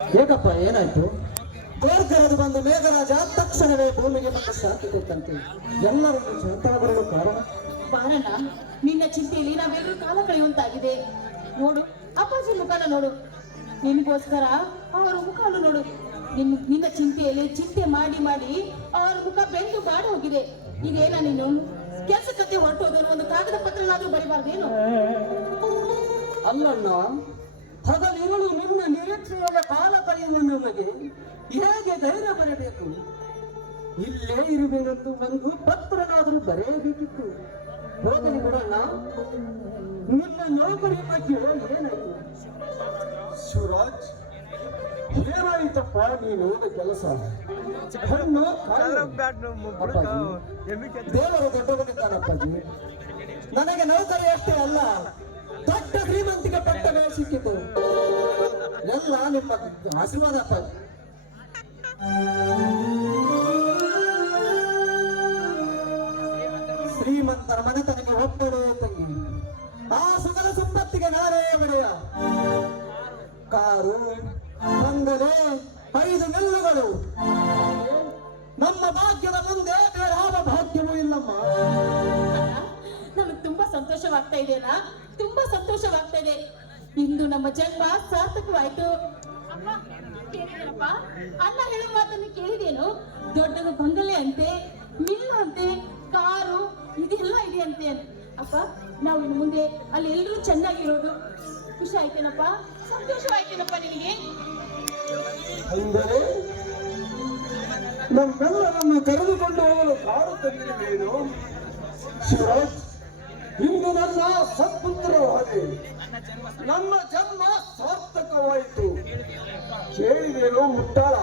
ಏಕಪ್ಪ ಏನಾಯ್ತು? ಗೋರ್ಕರದು ಬಂದು ಮೇಘರಾಜ ತಕ್ಷಣವೇ ಭೂಮಿಗೆ ಬಂದು ಶಾಂತಿ ಕೊಟ್ಟಂತೆ ಎಲ್ಲರನ್ನು ಶಾಂತ ಬರಲು ಕಾರಣ ಬಾರಣ್ಣ, ನಿನ್ನ ಚಿಂತೆಯಲ್ಲಿ ನಾವೆಲ್ಲರೂ ಕಾಲ ಕಳೆಯುವಂತಾಗಿದೆ. ನೋಡು ಅಪ್ಪಾಜಿ ಮುಖನ ನೋಡು, ನಿನಗೋಸ್ಕರ ಅವರ ಮುಖವನ್ನು ನೋಡು. ನಿನ್ನ ಚಿಂತೆಯಲ್ಲಿ ಚಿಂತೆ ಮಾಡಿ ಮಾಡಿ ಅವರ ಮುಖ ಬೆಂದು ಮಾಡಿ ಹೋಗಿದೆ. ಈಗೇನ ನೀನು ಕೆಲಸಕ್ಕೆ ಹೊರಟೋದನ್ನು ಒಂದು ಕಾಗದ ಪತ್ರನಾದ್ರೂ ಬರಿಬಾರ್ದೇನು? ಅಲ್ಲಣ್ಣ, ಹಗಲಿರುಳು ನಿಮ್ಮ ನಿರೀಕ್ಷೆಯ ಕಾಲ ಕಳೆಯುವ ನಮಗೆ ಹೇಗೆ ಧೈರ್ಯ ಬರಬೇಕು? ಇಲ್ಲೇ ಇರುವೆನೆಂದು ಒಂದು ಪತ್ರನಾದರೂ ಬರೆಯಬೇಕಿತ್ತು. ಹೋಗಲಿ ಬಿಡಣ್ಣ, ನಿನ್ನ ನೌಕರಿ ಬಗ್ಗೆ ಏನಾಯ್ತು? ಶಿವರಾಜ್, ಏನಾಯ್ತಪ್ಪ ನೀನು ಕೆಲಸ? ದೇವರು ದೊಡ್ಡವನಿದ್ದಾನಪ್ಪಾಜಿ. ನನಗೆ ನೌಕರಿ ಅಷ್ಟೇ ಅಲ್ಲ, ದೊಡ್ಡ ಶ್ರೀಮಂತಿಗೆ ಪಟ್ಟವೇ ಸಿಕ್ಕಿತು. ಎಲ್ಲ ನಿಮ್ಮ ಆಶೀರ್ವಾದ ಅಪ್ಪಾಜಿ. ಶ್ರೀಮಂತರ ಮನೆತನಕ್ಕೆ ಒಪ್ಪಡೆ ತಂಗಿ, ಆ ಸುಗಲ ಸಂಪತ್ತಿಗೆ ನಾನೇ ಒಡೆಯ. ಕಾರು, ಬಂಗಲೆ, 5 ಮಿಲ್ಲುಗಳು, ನಮ್ಮ ಭಾಗ್ಯದ ಮುಂದೆ ಬೇರೆ ಯಾವ ಭಾಗ್ಯವೂ ಇಲ್ಲಮ್ಮ. ನನಗೆ ತುಂಬಾ ಸಂತೋಷವಾಗ್ತಾ ಇದೆನಾ? ತುಂಬಾ ಸಂತೋಷವಾಗ್ತಾ ಇದೆ. ಇಂದು ನಮ್ಮ ಜನ್ಮ ಸಾರ್ಥಕವಾಯ್ತು. ಅಮ್ಮ ಕೇಳಿದೆನಪ್ಪ, ಅಣ್ಣ ಹೇಳೋ ಮಾತನ್ನು ಕೇಳಿದೇನು? ದೊಡ್ಡದು ಬಂಗಲೆ ಅಂತೆ, ಮಿಲ್ಲು ಅಂತೆ, ಕಾರು ಇದೆಲ್ಲ ಇದೆ ಅಂತೆ. ಅಪ್ಪ, ನಾವು ಇನ್ನು ಮುಂದೆ ಅಲ್ಲಿ ಎಲ್ಲರೂ ಚೆನ್ನಾಗಿರೋದು. ಖುಷಿ ಆಯ್ತೇನಪ್ಪ? ಸಂತೋಷವಾಯ್ತೇನಪ್ಪ ನಿನಗೆ? ಅಂದರೆ ನಮ್ಮೆಲ್ಲರನ್ನು ಕರೆದುಕೊಂಡು ಹೋಗಲು ಕಾರು ತಂದಿರುವೇನು? ಶಿವರಾಜ್, ಇಂದು ನನ್ನ ಸತ್ಪುತ್ರವಾದೆ, ನನ್ನ ಜನ್ಮ ಸಾರ್ಥಕವಾಯಿತು. ಕೇಳಿದೇನೋ ಮುಟ್ಟಾಳ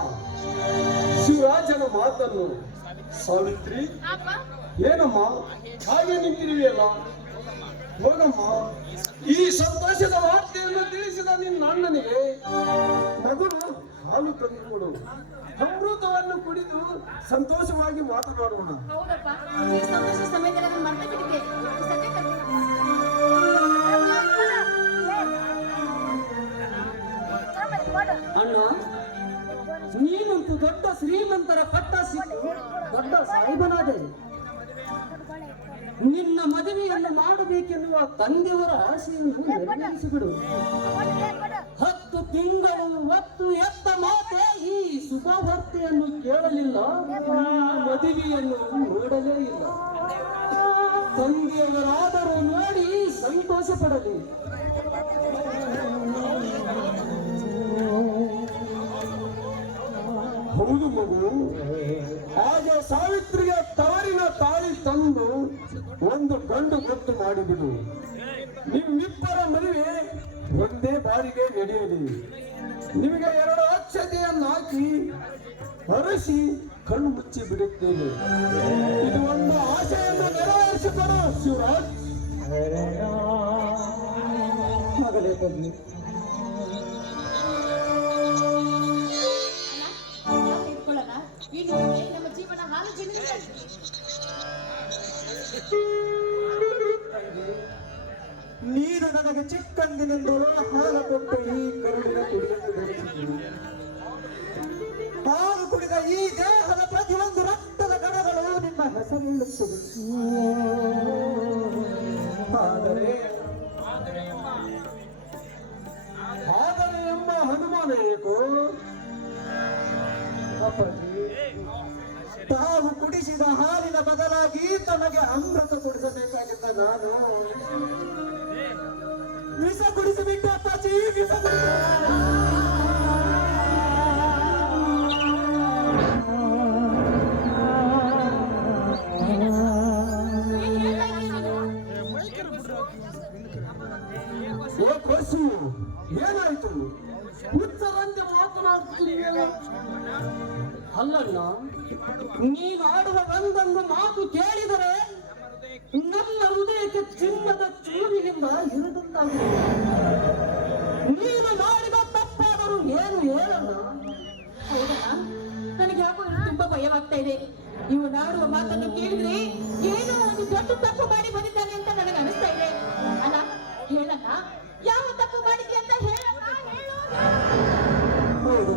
ಶಿವರಾಜನ ಮಾತನ್ನು? ಸಾವಿತ್ರಿ, ಏನಮ್ಮ ಹಾಗೆ ನಿಂತಿರುವೆಯಲ್ಲ? ಹೋಗಮ್ಮ, ಈ ಸಂತೋಷದ ವಾರ್ತೆಯನ್ನು ತಿಳಿಸಿದ ನಿನ್ನ ಅಣ್ಣನಿಗೆ ಮಗನು ಹಾಲು ತಂದುಕೊಡು. ಅಮೃತವನ್ನು ಕುಡಿದು ಸಂತೋಷವಾಗಿ ಮಾತನಾಡೋಣ. ಹೌದಪ್ಪ, ಈ ಸಂತೋಷ ಸಮಯದಲ್ಲಿ ನಾನು ಮರ್ತ ಬಿಟ್ಟಿದ್ದೆ. ಅಣ್ಣ, ನೀನಂತೂ ದೊಡ್ಡ ಶ್ರೀಮಂತರ ಪಟ್ಟ ಸಿಕ್ಕು ದೊಡ್ಡ ಸಾಹಿಬನಾದೆ. ನಿನ್ನ ಮದುವೆಯನ್ನು ಮಾಡಬೇಕೆನ್ನುವ ತಂದೆಯವರ ಆಸೆಯನ್ನು ನೆರವೇರಿಸಿಬಿಡು. 10 ತಿಂಗಳು ಒತ್ತು ಎತ್ತ ಮಾತೆ ಈ ಶುಭವಾರ್ತೆಯನ್ನು ಕೇಳಲಿಲ್ಲ, ಮದುವೆಯನ್ನು ನೋಡಲೇ ಇಲ್ಲ. ತಂದೆಯವರಾದರೂ ನೋಡಿ ಸಂತೋಷ ಪಡಲಿ. ಹೌದು ಮಗು, ಹಾಗೆ ಸಾವಿತ್ರಿಗೆ ತವರಿನ ತಾಳಿ ತಂದು ಒಂದು ಗಂಡು ಗೊತ್ತು ಮಾಡಿಬಿಡು. ನಿಮ್ಮಿಬ್ಬರ ಮದುವೆ ಒಂದೇ ಬಾರಿಗೆ ನಡೆಯಲಿ. ನಿಮಗೆ 2 ಅಕ್ಷತೆಯನ್ನು ಹಾಕಿ ಹರಸಿ ಕಣ್ಣು ಮುಚ್ಚಿ ಬಿಡುತ್ತೇನೆ. ಇದು ಒಂದು ಆಶೆಯನ್ನು ನೆರವೇರಿಸಿಕೊಡು ಶಿವರಾಜ್. ಮಗಳೇ ಬನ್ನಿ. ನಮ್ಮ ಜೀವನ ಹಾಲು ನೀನು ನನಗೆ ಚಿಕ್ಕಂದಿನಿಂದಲೂ ಹಾಲು ಕೊಟ್ಟು ಈ ಕರುಳಿನ ಕುಡಿಯನ್ನು ಹಾಲು ಕುಡಿದ ಈ ದೇಹದ ಪ್ರತಿಯೊಂದು ರಕ್ತದ ಕಣಗಳು ನಿಮ್ಮ ಹೆಸರಿಳುತ್ತದೆ. ಆದರೆ ಎಂಬ ಹನುಮಾನ ಏಕೋ? ತಾವು ಕುಡಿಸಿದ ಹಾಲಿನ ಬದಲಾಗಿ ತನಗೆ ಅಮೃತ ಕುಡಿಸಬೇಕಾಗಿದ್ದ ನಾನು ವಿಷ ಕುಡಿಸಿಬಿಟ್ಟು ಅಪ್ಪಾಜಿ, ವಿಷ ಕೊಡಿಸು. ಏನಾಯ್ತು? ಹುಚ್ಚರಂತೆ ಮಾತನಾಡುತ್ತೀಯಲ್ಲ? ಅಲ್ಲಣ್ಣ, ನೀನಾಡುವ ಒಂದೊಂದು ಮಾತು ಕೇಳಿದರೆ ನನ್ನ ಹೃದಯಕ್ಕೆ ಚಿನ್ನದ ಚೂರಿನಿಂದ ಇರುವುದಾಗಿದೆ. ನೀನು ಮಾಡಿದ ತಪ್ಪಾದರೂ ಏನು ಹೇಳಲ್ಲ? ಹೌದಾ? ನನಗೆ ಯಾಕೋ ತುಂಬಾ ಭಯವಾಗ್ತಾ ಇದೆ. ಇವು ನಾಡುವ ಮಾತನ್ನು ಕೇಳಿದ್ರೆ ಏನೋ ಒಂದು ದೊಡ್ಡ ತಪ್ಪು ಮಾಡಿ ಬಂದಿದ್ದಾನೆ ಅಂತ ನನಗೆ ಅನಿಸ್ತಾ ಇದೆ. ಅಣ್ಣ ಹೇಳಣ್ಣ, ಯಾವ ತಪ್ಪು ಮಾಡಿದ್ದೆ ಅಂತ ಹೇಳಣ್ಣ, ಹೇಳು. ಹೌದು,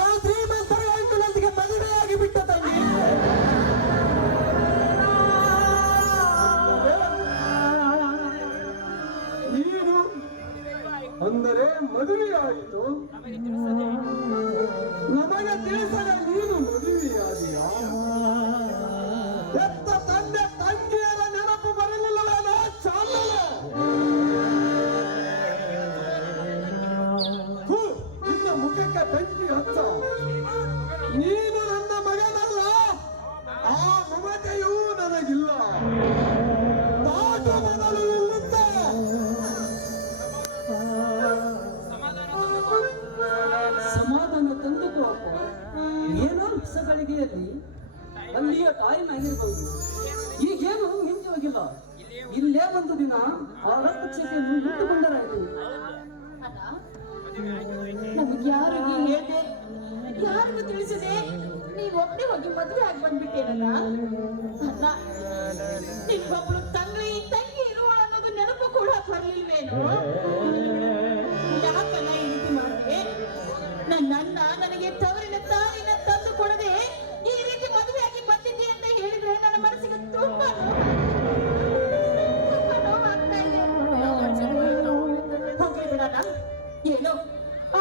ನಾನು ಶ್ರೀಮಂತರ ಗಂಡನೊಂದಿಗೆ ಮದುವೆಯಾಗಿ ಬಿಟ್ಟ ತಂಗಿ. ನೀನು ಅಂದರೆ ಮದುವೆಯಾಯಿತು. ನಮಗೆ ತಿಳಿಸದ ನೀನು ಮದುವೆಯಾದಿಯ? ಎತ್ತ ತಂದೆ ತಂಗಿಯರ ನೆನಪು ಬರಲಿಲ್ಲವೇನ ಚಾಮಲ? ನಿನ್ನ ಮುಖಕ್ಕೆ ಬೆಂಕಿ ಹಚ್ಚ. ನೀನು ನನ್ನ ಮಗನಲ್ಲ, ಆ ಮಮತೆಯೂ ನನಗಿಲ್ಲ. ತಾಟು ಮೊದಲು ಇಲ್ಲಿಂದ. ಸಮಾಧಾನ ತಂದುಕೋ ಅಪ್ಪ. ಏನೋ ಮಿಸಗಳಿಗೆಯಲ್ಲಿ ಅಲ್ಲಿಯ ಟೈಮ್ ಆಗಿರ್ಬೋದು. ಈಗೇನು ಮಿಂಚಿ ಹೋಗಿಲ್ಲ. ಇಲ್ಲೇ ಒಂದು ದಿನ ಆ ರಕ್ತಕ್ಷತೆಯನ್ನು ಬಿಟ್ಟುಕೊಂಡರಾಯ್ತು. ನಮಗೆ ಯಾರಿಗೆ ಹೇಳ್ದೆ, ಯಾರಿಗೂ ತಿಳಿಸದೆ ನೀವ್ ಒಬ್ಬನೇ ಹೋಗಿ ಮದುವೆ ಆಗಿ ಬಂದ್ಬಿಟ್ಟೇನಲ್ಲ. ಅಣ್ಣ, ನಿಮ್ಗೊಬ್ಳು ತಂಗಿ ಇರುವ ಅನ್ನೋದು ನೆನಪು ಕೂಡ ಬರ್ಲಿಲ್ವೇನು? ಯಾಕನ್ನ ಈ ರೀತಿ ಮಾಡಿದೆ? ನನ್ನ ಅಣ್ಣ ನನಗೆ ತವರಿನ ತಾಯಿನ ತಂದು ಕೊಡದೆ ಈ ರೀತಿ ಮದುವೆ ಆಗಿ ಬಂದಿದ್ದೆ ಅಂತ ಹೇಳಿದ್ರೆ ನನ್ನ ಮನಸ್ಸಿಗೆ ತುಂಬಾ ನೋವಾಗ್ತಾ ಇದೆ. ಹೋಗ್ಲಿ ಬಿಡೋಣ. ಏನೋ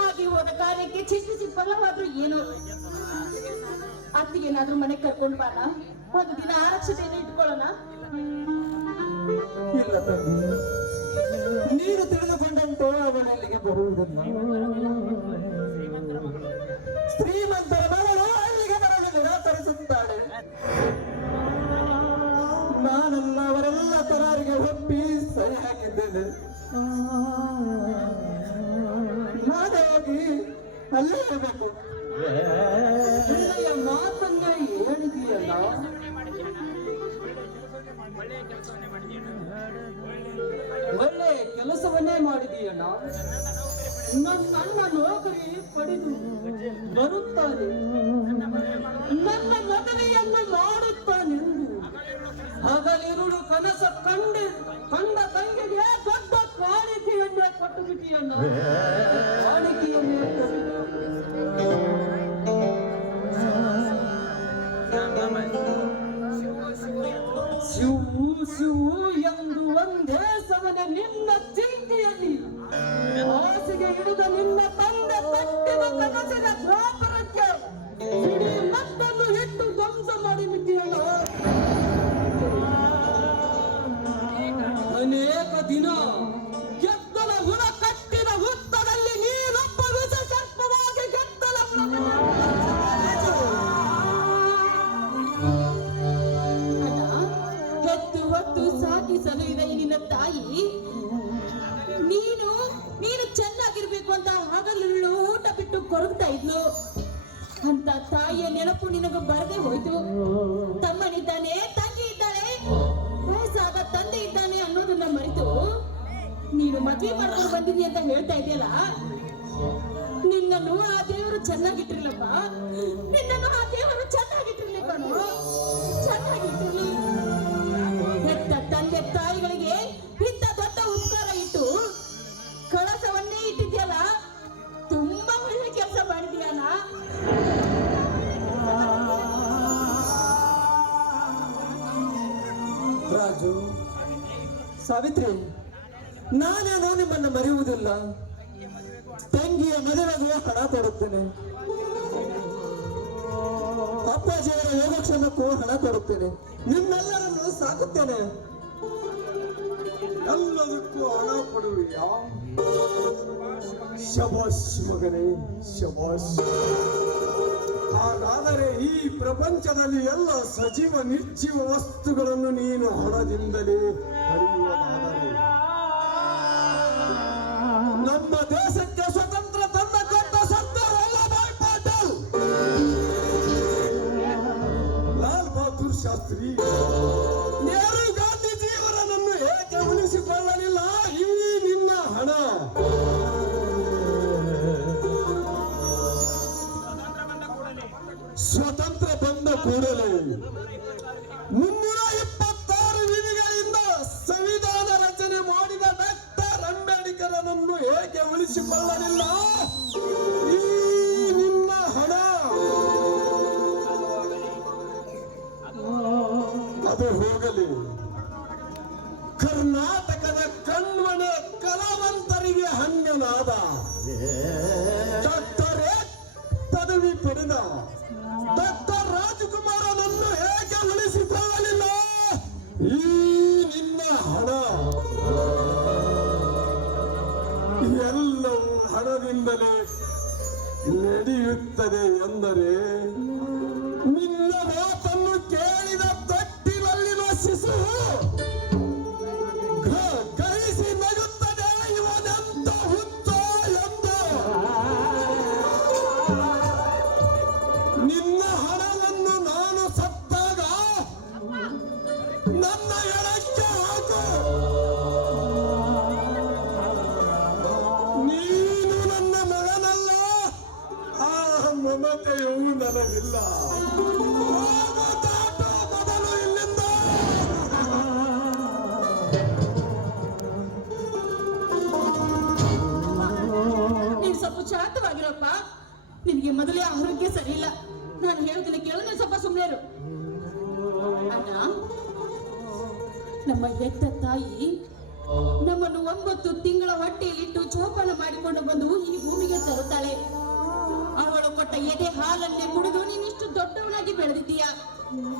ಆಗಿ ಹೋದ ಕಾರ್ಯಕ್ಕೆ ಚಿಂತಿಸಿ ಫಲವಾದ್ರೂ ಏನು. ಅತ್ತಿಗೇನಾದ್ರೂ ಮನೆ ಕರ್ಕೊಂಡ್ ಬಾನ, ಒಂದು ದಿನ ಆರಕ್ಷತೆಯನ್ನು ಇಟ್ಕೊಳ್ಳೋಣ. ಇಲ್ಲ ತಂಗಿ, ನೀನು ತಿಳಿದುಕೊಂಡಂತೆ ಅವಳಲ್ಲಿಗೆ ಬರುವುದಿಲ್ಲ. ಶ್ರೀಮಂತರ ಮಗಳು ಅಲ್ಲಿಗೆ ಬರಲು ನಿರಾಕರಿಸುತ್ತಾಳೆ. ನಾನೆಲ್ಲ ಅವರೆಲ್ಲ ತರಾರಿಗೆ ಒಪ್ಪಿ ಸರಿ ಹಾಕಿದ್ದೇನೆ. ನಾನೇ ಹೋಗಿ ಅಲ್ಲೇ ಇರಬೇಕು. ಒಳ್ಳೆಯ ಮಾತನ್ನ ಹೇಳಿದೆಯಲ್ಲ. ಒಳ್ಳೆ ಕೆಲಸವನ್ನೇ ಮಾಡಿದೀಯಣ್ಣ. ನನ್ನ ಅಣ್ಣ ನೌಕರಿ ಪಡೆದು ಬರುತ್ತಾನೆ, ನನ್ನ ಮದುವೆಯನ್ನು ಮಾಡುತ್ತಾನೆಂದು ಹಗಲಿರುಳು ಕನಸ ಕಂಡ ತಂಗಿಗೆ ದೊಡ್ಡ ಕಾಣಿಕೆಯನ್ನೇ ಕಟ್ಟುಬಿಟ್ಟಿಯಣ್ಣ. ಕಾಣಿಕೆಯನ್ನೇ ಶಿವು ಶಿವು ಎಂದು ಒಂದೇ ಸಮನೆ ನಿನ್ನ ಚಿಂತೆಯಲ್ಲಿ ಹಾಸಿಗೆ ಹಿಡಿದ ನಿನ್ನ ತಂದೆ ತಟ್ಟಿನ ಕನಸಿನ ಗೋಪುರಕ್ಕೆ ಸಿಡಿ ಮತ್ತನ್ನು ಇಟ್ಟು ಧ್ವಂಸ ಮಾಡಿಬಿಟ್ಟಿಯಲ್ಲ. ಅನೇಕ ದಿನ ಗೆದ್ದಲ ಹುಳ ಕಟ್ಟಿದ ಹುತ್ತದಲ್ಲಿ ನೀನೊಬ್ಬ ವಿಷ ಸರ್ಪವಾಗಿ ಗೆದ್ದಲವನ್ನು ಹೊತ್ತು ಹೊತ್ತು ಸಾಕಿಸಲು ಇದೆ ನಿನ್ನ ತಾಯಿ. ನೀನು ಚೆನ್ನಾಗಿರ್ಬೇಕು ಅಂತ ಹಗಲು ಊಟ ಬಿಟ್ಟು ಕೊರಗ್ತಾ ಇದ್ಲು. ಅಂತ ತಾಯಿಯ ನೆನಪು ನಿನಗೆ ಬರದೆ ಹೋಯ್ತು. ತಮ್ಮನಿದ್ದಾನೆ, ತಂಗಿ ಇದ್ದಾಳೆ, ವಯಸ್ಸಾದ ತಂದೆ ಇದ್ದಾನೆ ಅನ್ನೋದನ್ನ ಮರೆತು ನೀನು ಮದುವೆ ಮಾಡ್ಕೊಂಡು ಬಂದಿದ್ದಿ ಅಂತ ಹೇಳ್ತಾ ಇದೆಯಲ್ಲ. ನಿನ್ನನ್ನು ಆ ದೇವರು ಚೆನ್ನಾಗಿಟ್ಟಿರ್ಲಪ್ಪ. ನಿನ್ನನ್ನು ಆ ದೇವರು ಚೆನ್ನಾಗಿಟ್ಟಿರ್ಲಿ ಕಣು, ಚೆನ್ನಾಗಿಟ್ಟಿರ್ಲಿ. ಹೆತ್ತ ತಂದೆ ತಾಯಿಗಳಿಗೆ ಇಂಥ ದೊಡ್ಡ ಉಪಕಾರ ಇಟ್ಟು ಕಳಸವನ್ನೇ ಇಟ್ಟಿದ್ಯಲ್ಲ, ತುಂಬಾ ಒಳ್ಳೆ ಕೆಲಸ ಮಾಡಿದ್ಯಾನ. ರಾಜು, ಸಾವಿತ್ರಿ, ನಾನೇನೋ ನಿಮ್ಮನ್ನು ಮರೆಯುವುದಿಲ್ಲ. ತಂಗಿಯ ಮದುವೆಗೆ ಹಣ ಕೊಡುತ್ತೇನೆ, ಅಪ್ಪಾಜಿಯವರ ಯೋಗಕ್ಷೇಮಕ್ಕೂ ಹಣ ಕೊಡುತ್ತೇನೆ, ನಿಮ್ಮೆಲ್ಲರನ್ನು ಸಾಕುತ್ತೇನೆ. ಎಲ್ಲದಕ್ಕೂ ಹಣ ಕೊಡುವಿಯ? ಶಬಾಷ್ ಮಗನೇ, ಶಬಾಷ್. ಹಾಗಾದರೆ ಈ ಪ್ರಪಂಚದಲ್ಲಿ ಎಲ್ಲ ಸಜೀವ ನಿರ್ಜೀವ ವಸ್ತುಗಳನ್ನು ನೀನು ಹಣದಿಂದಲೇ ಪಡೆಯುವುದಾದರೆ ನಮ್ಮ ದೇಶಕ್ಕೆ ಸ್ವತಂತ್ರ ತಂದ ಕೊಟ್ಟ ಸರ್ದಾರ್ ವಲ್ಲಭಾಯ್ ಪಟೇಲ್, ಲಾಲ್ ಬಹದ್ದೂರ್ ಶಾಸ್ತ್ರಿ, ನೆಹರು, ಗಾಂಧೀಜಿಯವರನ್ನು ಏಕೆ ಉಳಿಸಿಕೊಳ್ಳಲಿಲ್ಲ ಈ ನಿನ್ನ ಹಣ? ಸ್ವತಂತ್ರ ಬಂದ ಕೂಡಲೇ 326 ವಿಧಿಗಳಿಂದ ಸಂವಿಧಾನ ರಚನೆ ಮಾಡಿದ ಡಾಕ್ಟರ್ ಅಂಬೇಡ್ಕರನನ್ನು ಏಕೆ ಉಳಿಸಿಕೊಳ್ಳಲಿಲ್ಲ ಈ ನಿನ್ನ ಹಣ? ಅದು ಹೋಗಲಿ, ಕರ್ನಾಟಕದ ಕಣ್ಮನೆ ಕಲಾವಂತರಿಗೆ ಹಣ್ಣನಾದ ಡಾಕ್ಟರೇಟ್ ಪದವಿ ಪಡೆದ ಡಾಕ್ಟರ್ ರಾಜಕುಮಾರನನ್ನು ಹೇಗೆ ಉಳಿಸಿಕೊಳ್ಳಲಿಲ್ಲ ಈ ನಿನ್ನ ಹಣ? ಎಲ್ಲವೂ ಹಣದಿಂದಲೇ ನಡೆಯುತ್ತದೆ ಎಂದರೆ ನಿನ್ನ ಮಾತನ್ನು ಕೇಳಿದ ತೊಟ್ಟಿನಲ್ಲಿನ ಶಿಶು ಕಳಿಸಿ ನಗುತ್ತದೆ, ಇವನೆಂತ ಹುಚ್ಚ ಎಂದು. ನಿನ್ನ ಹಣವನ್ನು ನಾನು ಸತ್ತಾಗ ನನ್ನ ಎಡಕ್ಕೆ ಹಾಕು. ನೀನು ನನ್ನ ಮಗನಲ್ಲ, ಆ ಮಮತೆಯೂ ನನಗಿಲ್ಲ. ಮೊದಲು ಇಲ್ಲಿಂದ ನೀನ್ ಸ್ವಲ್ಪ ಶಾಂತವಾಗಿರಪ್ಪ. ನಿನಗೆ ಮೊದಲೇ ಆರೋಗ್ಯ ಸರಿ ಇಲ್ಲ. ನಾನು ಹೇಳುದಿಲ್ಲ, ಕೇಳು. ನೀನು ಸ್ವಲ್ಪ ಸುಮ್ಮನೆ ಇರು. ಅಣ್ಣ, ನಮ್ಮ ಹೆತ್ತ ತಾಯಿ ನಮ್ಮನ್ನು 9 ತಿಂಗಳ ಹೊಟ್ಟೆಯಲ್ಲಿಟ್ಟು ಜೋಪಾನ ಮಾಡಿಕೊಂಡು ಬಂದು ಈ ಭೂಮಿಗೆ ತರುತ್ತಾಳೆ. ಅವಳು ಕೊಟ್ಟ ಎದೆ ಹಾಲನ್ನೇ ಕುಡಿದು ನೀನಿಷ್ಟು ದೊಡ್ಡವನಾಗಿ ಬೆಳೆದಿದ್ದೀಯ.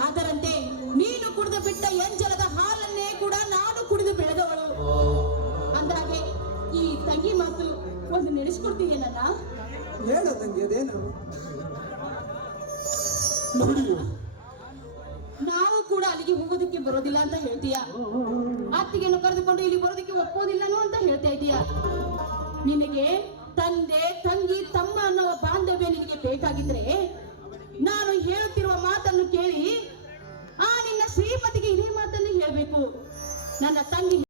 ಅದರಂತೆ ನೀನು ಕುಡಿದು ಬಿಟ್ಟ ಎಂಜಲದ ಹಾಲನ್ನೇ ಕೂಡ ನಾನು ಕುಡಿದು ಬೆಳೆದವಳು. ಅಂದಾಗೆ ಈ ತಂಗಿ ಮಾತು ಒಂದು ನಡೆಸ್ಕೊಡ್ತೀಯೇನನ್ನ? ಹೇಳು ತಂಗಿ, ಅದೇನು? ನೋಡಿ, ನಾವು ಕೂಡ ಅಲ್ಲಿಗೆ ಹೋಗೋದಕ್ಕೆ ಬರೋದಿಲ್ಲ ಅಂತ ಹೇಳ್ತೀಯ. ಅತ್ತಿಗೆಯನ್ನು ಕರೆದುಕೊಂಡು ಇಲ್ಲಿ ಬರೋದಕ್ಕೆ ಒಪ್ಪೋದಿಲ್ಲನು ಅಂತ ಹೇಳ್ತಾ ಇದೀಯ. ನಿನಗೆ ತಂದೆ, ತಂಗಿ, ತಮ್ಮ ಅನ್ನೋ ಬಾಂಧವ್ಯ ನಿನಗೆ ಬೇಕಾಗಿದ್ರೆ ನಾನು ಹೇಳುತ್ತಿರುವ ಮಾತನ್ನು ಕೇಳಿ ಆ ನಿನ್ನ ಶ್ರೀಮತಿಗೆ ಇದೇ ಮಾತನ್ನು ಹೇಳ್ಬೇಕು. ನನ್ನ ತಂಗಿ